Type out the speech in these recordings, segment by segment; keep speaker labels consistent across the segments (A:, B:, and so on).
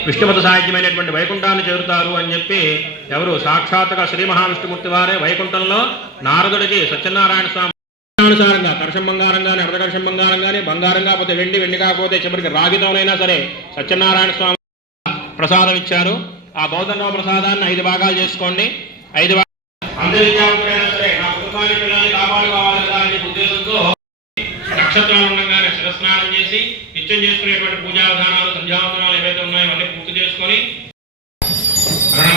A: విష్ణుమత సాహిత్యమైనటువంటి వైకుంఠాన్ని చేరుతారు అని చెప్పి ఎవరు సాక్షాత్గా శ్రీ మహావిష్ణుమూర్తి వారే వైకుంఠంలో నారదుడికి సత్యనారాయణ స్వామి అనుసారంగా కర్షం బంగారం కానీ అర్ధకర్షం బంగారం కానీ బంగారం కాకపోతే వెండి వెండి కాకపోతే చివరికి రాగితోనైనా సరే సత్యనారాయణ స్వామి ప్రసాదం ఇచ్చారు. ఆ బౌద్ధంగా ప్రసాదాన్ని ఐదు భాగాలు చేసుకోండి. ఐదు భాగాలు. అందరి విద్యావంతులైనా సరే నా కుటుంబాన్ని పిల్లల్ని కాపాడుకోవాలి కదా అనే ఉద్దేశంతో నక్షత్రాలు ఉండగానే శిరస్నానం చేసి నిత్యం చేసుకునేటువంటి పూజా విధానాలు సంధ్యావందనాలు ఏవైతే ఉన్నాయో అవన్నీ పూర్తి చేసుకొని హర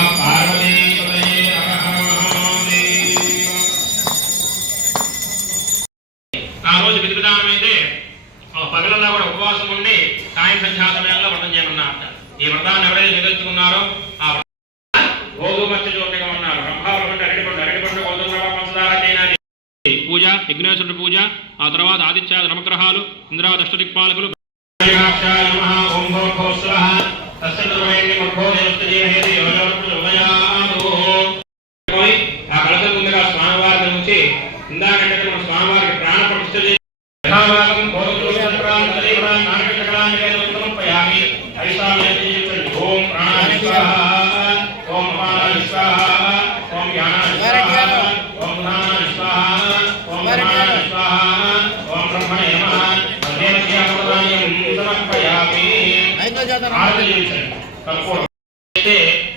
A: ఆ రోజు విధి విధానం అయితే ఆ పగలంతా కూడా ఉపవాసం ఉండి సాయం సంధ్యా సమయంలో వ్రతం చేయమన్నారట. ఈ వ్రతాన్ని ఎవరైతే నిగల్చుకున్నారో ఆ గోధుమ చోటగా ఉన్నారు. అరటిపండు అరటిపండు గోధుమ పంచదార పూజ విఘ్నేశ్వరుడు పూజ ఆ తర్వాత ఆదిత్యాది నవగ్రహాలు ఇంద్రాదష్ట అష్టదిక్పాలకులు స్వామివారి ఆ ఇందాకంటే స్వామివారికి ప్రాణ ప్రతిష్ఠ చేసి యథాభాగం భోగోపచారాలు తదేవాన్ నాగచక్రాన్ని వేదం సమర్పయామి. హరిస్వామిని దీవించండి. ఓం ప్రాణాయ స్వాహ, ఓం అపానాయ స్వాహ, ఓం జ్ఞానాయ స్వాహ, ఓం జ్ఞానాయ స్వాహ, ఓం బ్రహ్మాయ స్వాహ, ఓం బ్రహ్మణే నమః. మధ్యమధ్యామృతాయం సమర్పయామి. ఆరతి చేయించండి. కర్పూరం. అయితే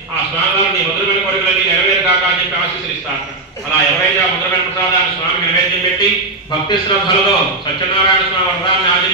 A: ఆ స్వామివారిని మధురమైన కోరికలన్నీ నెరవేరు కాక అని చెప్పి ఆశీస్సరిస్తారు అలా ఎవరైతే ఆ మధురమైన ప్రసాదాన్ని స్వామికి నైవేద్యం పెట్టి భక్తి శ్రద్ధలతో సత్యనారాయణ స్వామి వ్రతాన్ని ఆచరించి